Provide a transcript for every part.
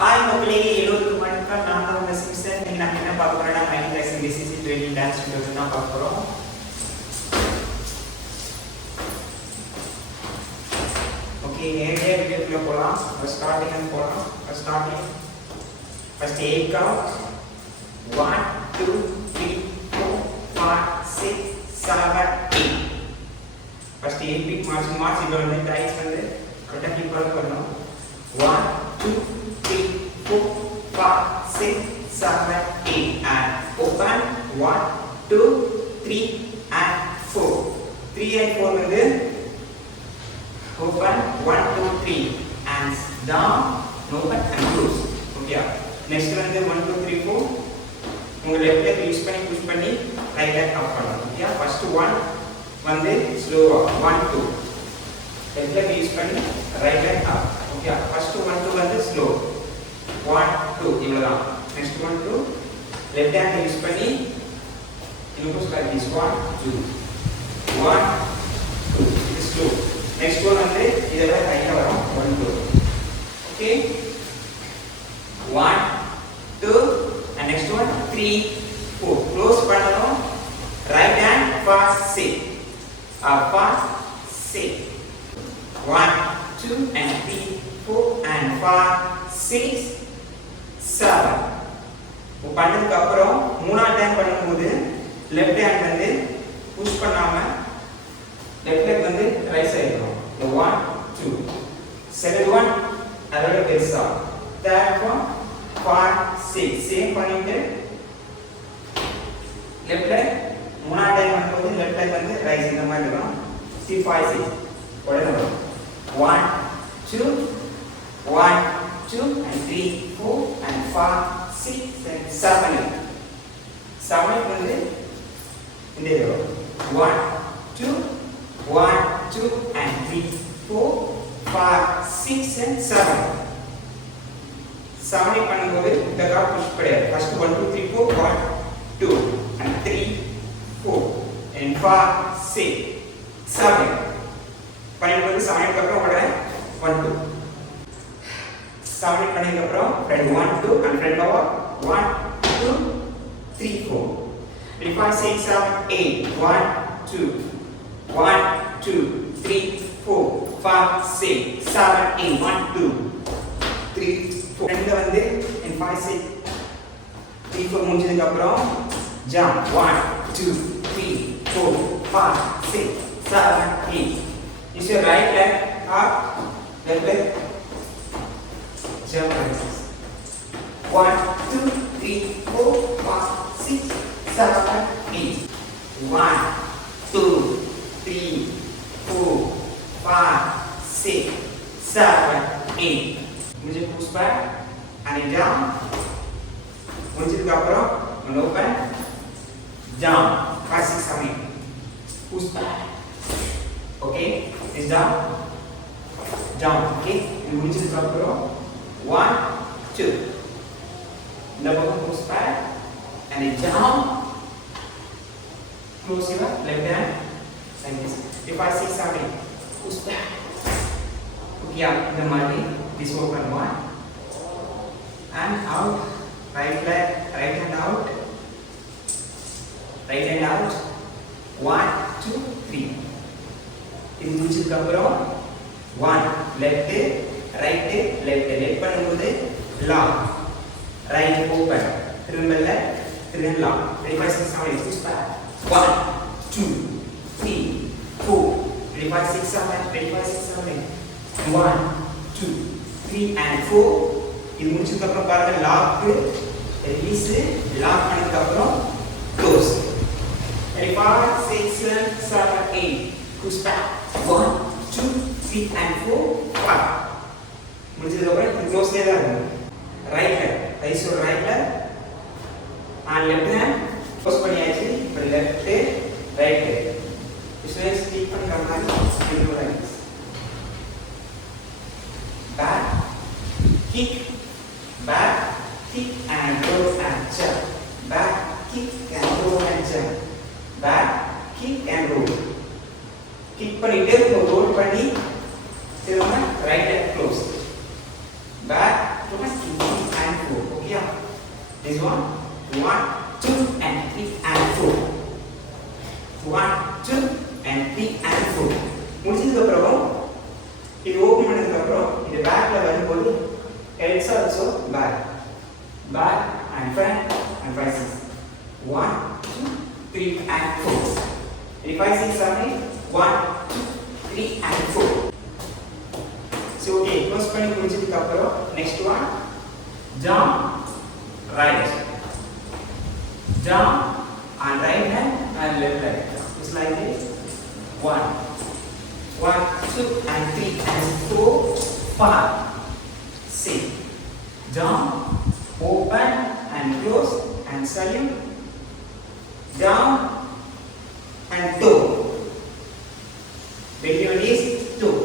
Hi மக்களே எல்லோருக்கும் வணக்கம். நான் தான் உங்க சிம்சன். இன்னைக்கு நம்ம என்ன பார்க்க போறோம்னா mind rising DCC training dance studios தான் பார்க்க போறோம். ஓகே, நேரடியா வீடியோக்குள்ள போலாம். ஸ்டார்டிங் போலாம். First 8 count. 1 2 3 4 5 6 7 8. First 8 beat march இதோட வந்து ரைட்ஸ் வந்து கரெக்ட்டா கீப் பண்ணணும். 1 2 3 4 5 6 7 8 and open 1 2 3 and 4. 3 and 4 வந்து open 1 2 3 and down open and close. Okay, next வந்து 1 2 3 4 உங்க லெஃப்ட் லெக் யூஸ் பண்ணி புஷ் பண்ணி ரைட் லெக் அப் பண்ணலாம். ஓகே, ஃபர்ஸ்ட் 1 வந்து ஸ்லோவா 1 2 லெஃப்ட் லெக் யூஸ் பண்ணி ரைட் லெக் அப். ஓகே, ஃபர்ஸ்ட் 1 2 வந்து ஸ்லோ 1 2 இவ்வளவுதான். நெக்ஸ்ட் 1 2 லெஃப்ட் ஹேண்ட் யூஸ் பண்ணி இன்க்ளூஸ் லைக் திஸ் 1 2 1 2 இது ஸ்லோ. நெக்ஸ்ட் ஒன் வந்து இதோட ஹையா வரும் 1 2. ஓகே, 1 2 and next one 3 4 close பண்ணனும். right hand fast 6 fast 6 1 2 and 3 4 and 5 6 7. பண்ணதுக்கு அப்புறம் மூணாவது டைம் பண்ணும்போது லெஃப்ட் ஹேண்ட் வந்து புஷ் பண்ணாம லெஃப்ட் லெக் வந்து ரைட் சைடு இருக்கும். the 1 2 second one அதோட பெருசா third one 5 6 சேம் பண்ணிட்டு லெஃப்ட் லெக் மூணாவது டைம் பண்ணும்போது லெஃப்ட் லெக் வந்து ரைட் இந்த மாதிரி இருக்கும். 3 5 6 உடனே வரும் 1 2 1 2 and 3 4 and 5 6 and 7 வந்து இந்த இது வரும் 1 2 1 2 and 3 4 5 6 and 7 பண்ணும்போது இந்த கார்ட் புஷ் பண்ணிடு. ஃபர்ஸ்ட் 1 2 3 4 1 2 and 3 4 and 5 6 7 பண்ணும்போது 7 க்கு அப்புறம் உடனே 1 2 7 பண்ணதுக்கு அப்புறம் ஃப்ரண்ட் 1 2 and ஃப்ரண்ட் ஓவர் 1 2 3 4 5 6 7 8 1 2 1 2 3 4 5 6 7 8 1 2 3 4 ரெண்டு வந்து in 5 6 3 4 முடிஞ்சதுக்கு அப்புறம் jump 1 2 3 4 5 6 7 8. Use your right leg up, left leg jump like this. 1 2 3 4 5 6 7 8. 1 2 3 4 5 6 7 8. मुझे push back and down. முடிஞ்சதுக்கு அப்புறம் open down 5 6 7 push back. Okay, is down okay. முடிஞ்சதுக்கு அப்புறம் 1 2 இந்த பக்கம் push back and down. Close your left hand like this. 5 6 7 push back. Okay, இந்த மாதிரி this open 1 and out. Right leg, right hand out 1 2 3. இது முடிச்சதுக்கு அப்புறம் 1 left right left பண்ணும்போது லாக் right open திரும்ப left லாக் 5 6 7 push back 1 2 3 4 5 6 7 1 2 3 and 4. இது முடிச்சதுக்கு அப்புறம் பாருங்க லாக் ரிலீஸ் லாக் பண்ணதுக்கு அப்புறம் க்ளோஸ் 5 6 7 8 push back 1 2 3 and 4 5. முடிச்சதுக்கு அப்புறம் இது க்ளோஸ்லயே தான் இருக்கும். ரைட் ரைட் ரைட்ல அண்ட் லெஃப்ட் ஹேண்ட் க்ளோஸ் பண்ணியாச்சு. இப்போ லெஃப்ட் ரைட் ஸ்ட்ரெச் ஸ்டிக் பண்ற மாதிரி இது back kick and roll and jump. Back kick and roll and jump. Back kick and roll. Kick பண்ணிட்டு roll பண்ணி திரும்ப right leg close. Back to my kick. This one. 1, 2, and 3, and 4. 1, 2, and 3, and 4. முடிச்சதுக்கு அப்புறம் இது ஓபன் பண்ணதுக்கு அப்புறம் இது பேக்ல வரும்போது heads also back and front and faces. 1, 2, 3, and 4. 3, 5, 6, 7, 8. 1, 2, 3, and 4. So okay, close பண்ணி முடிச்சதுக்கு அப்புறம் next one, jump right, jump and right hand and left leg. It's like this. 1, 2, and 3, and 4, 5, 6. Jump, open and close and salute. Down and toe. Belly on is toe.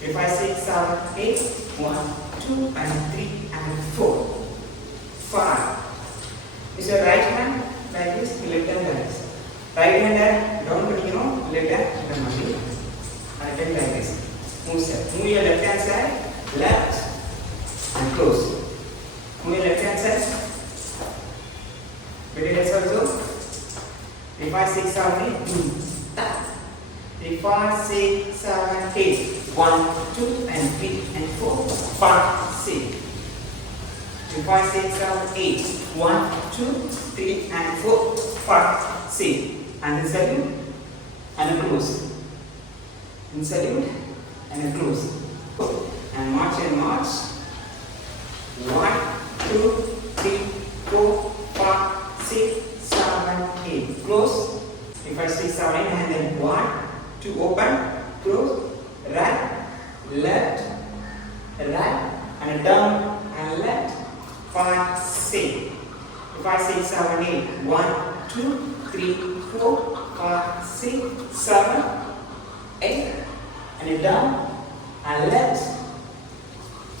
3, 5, 6, 7, 8. 1, 2, and 3, and 4, 5. Is your right hand like this, left hand like this. Right hand down, but you know, left hand and then like this. Move your left hand side, left and close. Move your left hand side. Belly legs also. 3, 5, 6, 7, 8. 3, 5, 6, 7, 8. 1, 2, and 3, and 4, 5, 6. 3, 5, 6, 7, 8. 1, 2, 3, and 4, 5, 6. And then salute and close. And salute and close. And march and march. 1, 2, 3, 4, 5, 6, 7, 8. Close. 3, 5, 6, 7, 8. And then 1, 2, open, close, right, left, and down and left. 5, 6. 5, 6, 7, 8. 1, 2, 3, 4, 5, 6, 7, 8. And down and left.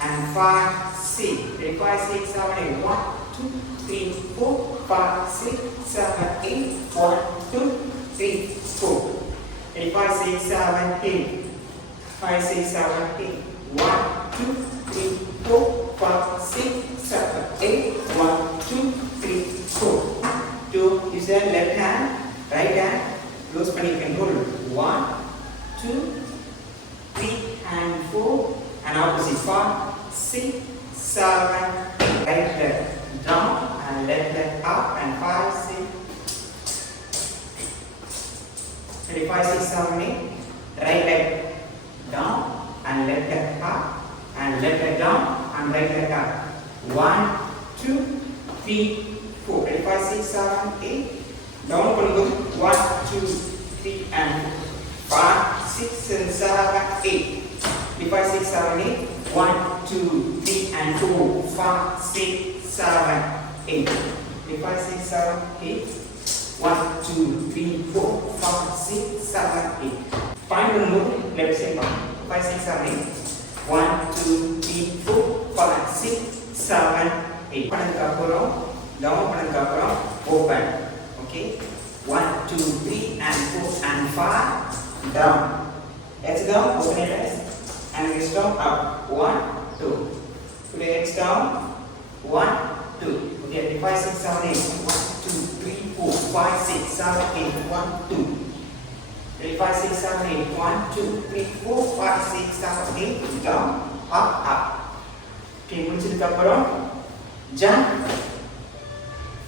And 5, 6. 3, 5, 6, 7, 8. 1, 2, 3, 4, 5, 6, 7, 8. 1, 2, 3, 4. 3, 5, 6, 7, 8. 5, 6, 7, 8. 1, 2, 3, 4, 5, 6, 7, 8. 1, 2, 3, 4. 2 is the left hand, right hand. Close பண்ணி control. 1, 2, 3, and 4. And opposite 5, 6, 7, 8. Right leg down and left leg up and 5, 6. 3, 5, 6, 7, 8. Right leg down and left leg up and left leg down and right leg up. 1, 2, 3, 4. 3, 5, 6, 7, 8. Down பண்ணும்போது 1, 2, 3, and 5, 6, and 7, 8. 3, 5, 6, 7, 8. 1, 2, 3, and 4, 5, 6, 7, 8. 3, 5, 6, 7, 8. 1, 2, 3, 4, 5, 6, 7, 8. Find the move, left side 5, 6, 7, 8. 1, 2, 3, 4, 5, 6, 7, 8. பண்ணதுக்கு அப்புறம் டவுன் பண்ணதுக்கு அப்புறம் open. Okay 1, 2, 3, and 4, and 5. Down. Heads down, open your legs. And legs down, up. 1, 2. Put your legs down. 1, 2. Okay, 5, 6, 7, 8. 1, 2, 3, 4, 5, 6, 7, 8. 1, 2. 3, 5, 6, 7, 8. 1, 2, 3, 4, 5, 6, 7, 8. Down, up, up. Okay, முடிச்சதுக்கு அப்புறம் jump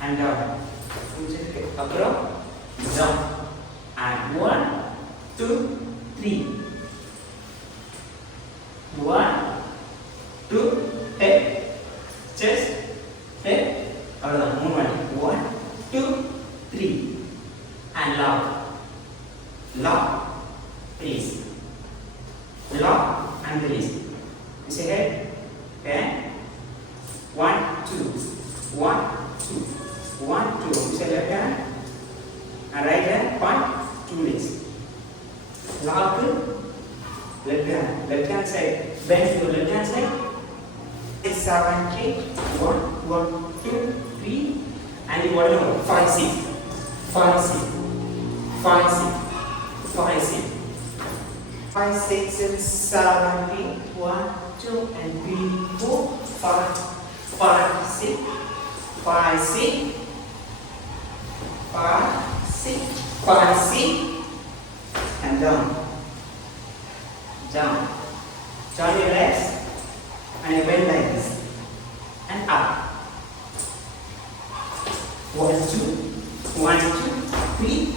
and down. முடிச்சதுக்கு அப்புறம் jump and 1, 2, 3. 1, 2, head, chest, head. அவ்வளவுதான் 3 வாட்டி. 1, 2, 3. And lock. Lock, release. Lock and release. You say head. 10. 1, 2. 1, 2. 1, 2. You say left hand and right hand. 1, 2 legs. Lock. Left hand side. Bend to the left hand side. 6, 7, 8. 1, 1, 2, 3. And you want to know 5, 6. 5, 6. 5, 6. 5, 6. 5, 6, and 7, 8. 1, 2, and 3, 4, 5, 5, 6. 5, 6, 5, 6, 5, 6, and down, down. Join your legs and you bend like this, and up. 1, 2, 1, 2, 3,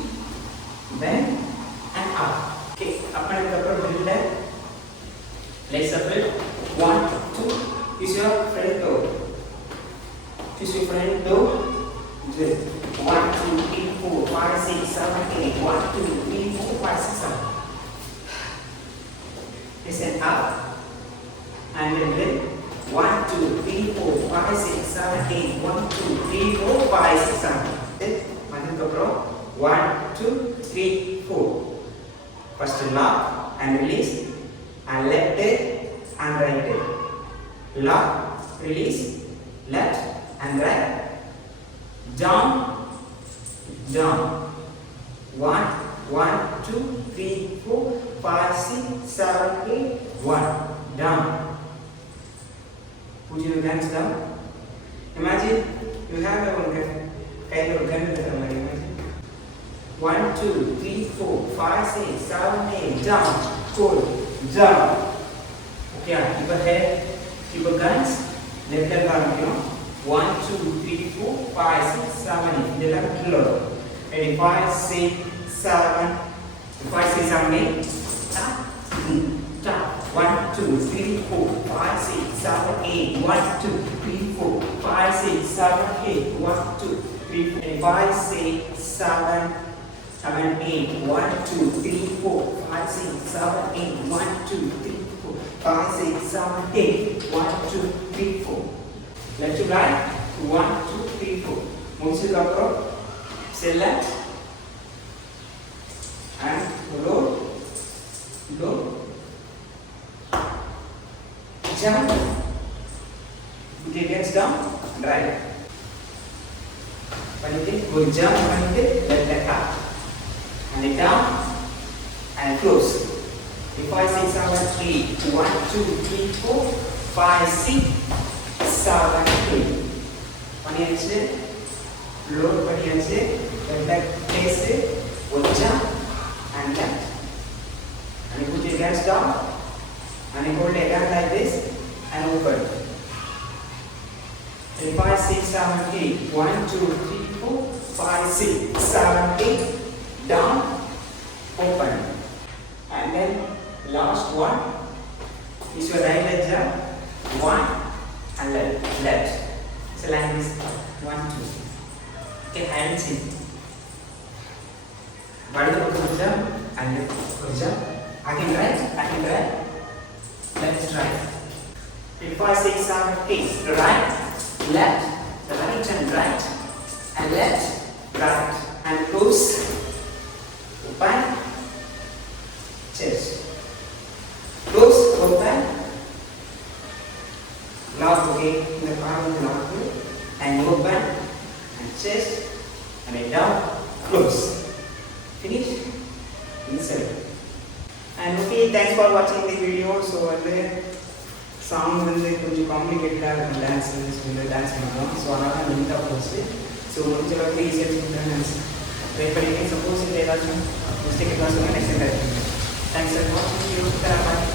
bend and up. Okay, up and up, bend leg. Legs separate. 1, 2. Use your front toe. Use your front toe. 1, 2, 3, 4, 5, 6, 7, 8. 1, 2, 3, 4, 5, 6, 7. Listen up. And then 1, 2, 3, 4, 5, 6, 7, 8. 1, 2, 3, 4, 5, 6, 7. One, 2, 3, 4. First lock and release, and left leg and right leg. Lock, release, left and right. Down, down. 1, 1, 2, 3, 4, 5, 6, 7, 8. 1. Down. Put your hands down. Imagine you have a kind of gun with a imagine. 1, 2, 3, 4, 5, 6, 7, 8. Down. Pull. Down. Okay, keep a head. Keep a guns. Left leg arm, you know. 1, 2, 3, 4, 5, 6, 7, 8. The left low. Ready? 5, 6, 7. 5, 6, 7, 8. Tap. Tap. 1, 2, 3, 4, 5, 6, 7, 8. 1, 2, 3, 4, 5, 6, 7, 8. 1, 2, 3, 4, 5, 6, 7, 8. 1, 2, 3, 4, 5, 6, 7, 8. 1, 2, 3, 4, 5, 6, 7, 8. 1, 2, 3, 4. Left to right. 1, 2, 3, 4. Move to the select and roll, go, jump, put your hands down, right. When you take, go jump, when you take, left leg up, and it down, and close. 5, 6, 7, 8. 1, 2, 3, 4, 5, 6, 7, 8. One hand, lower one hand, left leg place, go jump, and left. And you put your hands down, and you hold your hand like this, and open. 5, 6, 7, 8. 1, 2, 3, 4, 5, 6, 7, 8. Down, open. And then last one is your right leg jump. 1 and left. So like this. 1, 2. Okay, hands in. Body go jump and left go jump. Again right. Left, right. 5, 6, 7, 8. Right, left, the right and right, and left, right, and close, open, chest, close, open, lock again in the palm of lock, and open, and chest, and then down, close, finish, inside. And okay, thanks for watching the video. So song கொஞ்சம் காம்ப்ளிகேட்டடாக இருக்கும் dance dance பண்ணுறோம். ஸோ அதனால் லிமிட்டாக போச்சு. ஸோ முடிஞ்ச அளவுக்கு ஈஸியாக சொல்லிட்டு நினச்சேன் ட்ரை பண்ணிக்கேன். சப்போஸ் இல்லை ஏதாச்சும் மிஸ்டேக் ஏதாச்சும் நெக்ஸ்ட் டைம். தேங்க்ஸ் ஃபார் வாட்சிங்.